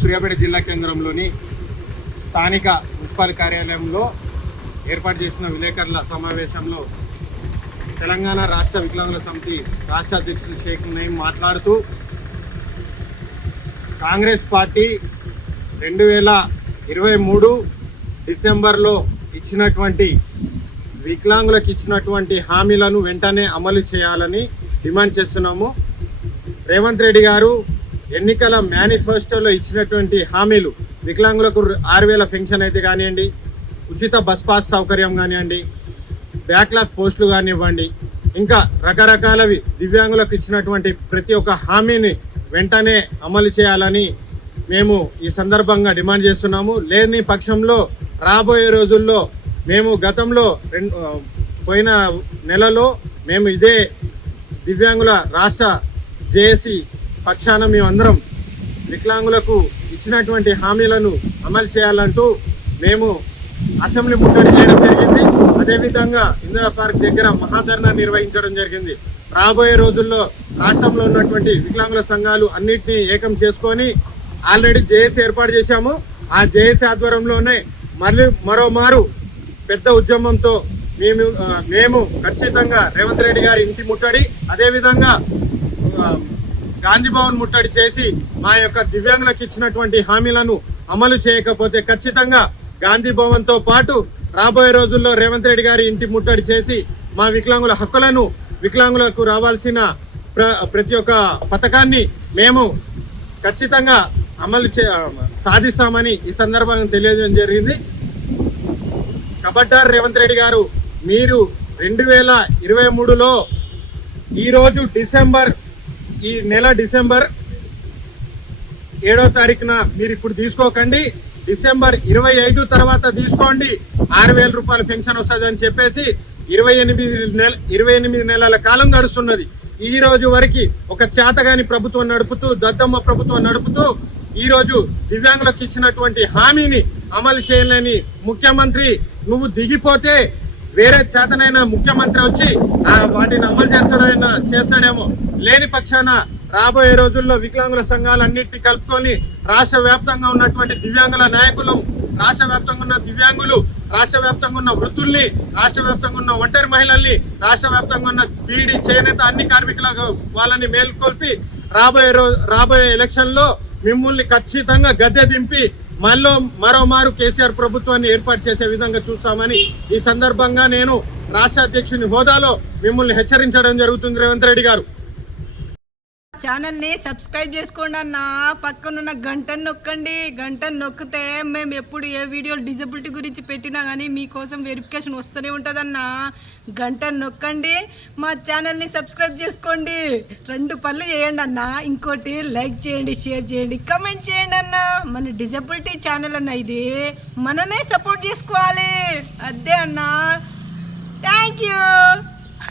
సూర్యాపేట జిల్లా కేంద్రంలోని స్థానిక మున్సిపల్ కార్యాలయంలో ఏర్పాటు చేసిన విలేకరుల సమావేశంలో తెలంగాణ రాష్ట్ర వికలాంగుల సమితి రాష్ట్ర అధ్యక్షులు షేక్ నయీం మాట్లాడుతూ కాంగ్రెస్ పార్టీ 2023 డిసెంబర్లో ఇచ్చినటువంటి వికలాంగులకు ఇచ్చినటువంటి హామీలను వెంటనే అమలు చేయాలని డిమాండ్ చేస్తున్నాము. రేవంత్ రెడ్డి గారు ఎన్నికల మేనిఫెస్టోలో ఇచ్చినటువంటి హామీలు వికలాంగులకు 6,000 పెన్షన్ అయితే కానివ్వండి, ఉచిత బస్ పాస్ సౌకర్యం కానివ్వండి, బ్యాక్లాగ్ పోస్టులు కానివ్వండి, ఇంకా రకరకాలవి దివ్యాంగులకు ఇచ్చినటువంటి ప్రతి ఒక్క హామీని వెంటనే అమలు చేయాలని మేము ఈ సందర్భంగా డిమాండ్ చేస్తున్నాము. లేని పక్షంలో రాబోయే రోజుల్లో మేము గతంలో పోయిన నెలలో మేము ఇదే దివ్యాంగుల రాష్ట్ర జేఏసీ పక్షాన మేమందరం వికలాంగులకు ఇచ్చినటువంటి హామీలను అమలు చేయాలంటూ మేము అసెంబ్లీ ముట్టడి చేయడం జరిగింది. అదేవిధంగా ఇందిరా పార్క్ దగ్గర మహాధర్నా నిర్వహించడం జరిగింది. రాబోయే రోజుల్లో రాష్ట్రంలో ఉన్నటువంటి వికలాంగుల సంఘాలు అన్నింటినీ ఏకం చేసుకొని ఆల్రెడీ జేఏసీ ఏర్పాటు చేశాము. ఆ జేఏసీ ఆధ్వర్యంలోనే మరోమారు పెద్ద ఉద్యమంతో మేము ఖచ్చితంగా రేవంత్ రెడ్డి గారి ఇంటి ముట్టడి, అదేవిధంగా గాంధీ భవన్ ముట్టడి చేసి మా యొక్క దివ్యాంగులకు ఇచ్చినటువంటి హామీలను అమలు చేయకపోతే ఖచ్చితంగా గాంధీ భవన్తో పాటు రాబోయే రోజుల్లో రేవంత్ రెడ్డి గారి ఇంటి ముట్టడి చేసి మా వికలాంగుల హక్కులను, వికలాంగులకు రావాల్సిన ప్రతి ఒక్క పథకాన్ని మేము ఖచ్చితంగా సాధిస్తామని ఈ సందర్భంగా తెలియజేయడం జరిగింది. కబడ్డార్ రేవంత్ రెడ్డి గారు, మీరు 2023లో ఈరోజు ఈ నెల డిసెంబర్ 7వ తారీఖున మీరు ఇప్పుడు తీసుకోకండి, డిసెంబర్ 25 తర్వాత తీసుకోండి, 6,000 రూపాయల పెన్షన్ వస్తుందని చెప్పేసి 28 నెలల కాలం గడుస్తున్నది. ఈ రోజు వరకు ఒక చేతగాని ప్రభుత్వం నడుపుతూ, దద్దమ్మ ప్రభుత్వం నడుపుతూ ఈరోజు దివ్యాంగులకు ఇచ్చినటువంటి హామీని అమలు చేయలేని ముఖ్యమంత్రి, నువ్వు దిగిపోతే వేరే చేతనైన ముఖ్యమంత్రి వచ్చి వాటిని అమలు చేస్తాడేమో. లేని పక్షాన రాబోయే రోజుల్లో వికలాంగుల సంఘాలన్నింటినీ కలుపుకొని రాష్ట్ర వ్యాప్తంగా ఉన్నటువంటి దివ్యాంగుల నాయకులం, రాష్ట్ర వ్యాప్తంగా ఉన్న దివ్యాంగులు, రాష్ట్ర వ్యాప్తంగా ఉన్న వృద్ధుల్ని, రాష్ట్ర వ్యాప్తంగా ఉన్న ఒంటరి మహిళల్ని, రాష్ట్ర వ్యాప్తంగా ఉన్న బీడీ, చేనేత అన్ని కార్మికుల వాళ్ళని మేల్కొల్పి రాబోయే ఎలక్షన్లో మిమ్మల్ని ఖచ్చితంగా గద్దె దింపి మరోమారు కేసీఆర్ ప్రభుత్వాన్ని ఏర్పాటు చేసే విధంగా చూస్తామని ఈ సందర్భంగా నేను రాష్ట్ర అధ్యక్షుని హోదాలో మిమ్మల్ని హెచ్చరించడం జరుగుతుంది. రేవంత్ రెడ్డి గారు, ఛానల్ని సబ్స్క్రైబ్ చేసుకోండి అన్న, పక్కనున్న గంటను నొక్కండి. గంటను నొక్కితే మేము ఎప్పుడు ఏ వీడియోలు డిజబిలిటీ గురించి పెట్టినా కానీ మీకోసం వెరిఫికేషన్ వస్తూనే ఉంటుందన్న. గంటను నొక్కండి, మా ఛానల్ని సబ్స్క్రైబ్ చేసుకోండి. 2 పనులు చేయండి అన్న. ఇంకోటి లైక్ చేయండి, షేర్ చేయండి, కమెంట్ చేయండి అన్న. మన డిజబిలిటీ ఛానల్ అన్న, ఇది మనమే సపోర్ట్ చేసుకోవాలి. అదే అన్న. Thank you.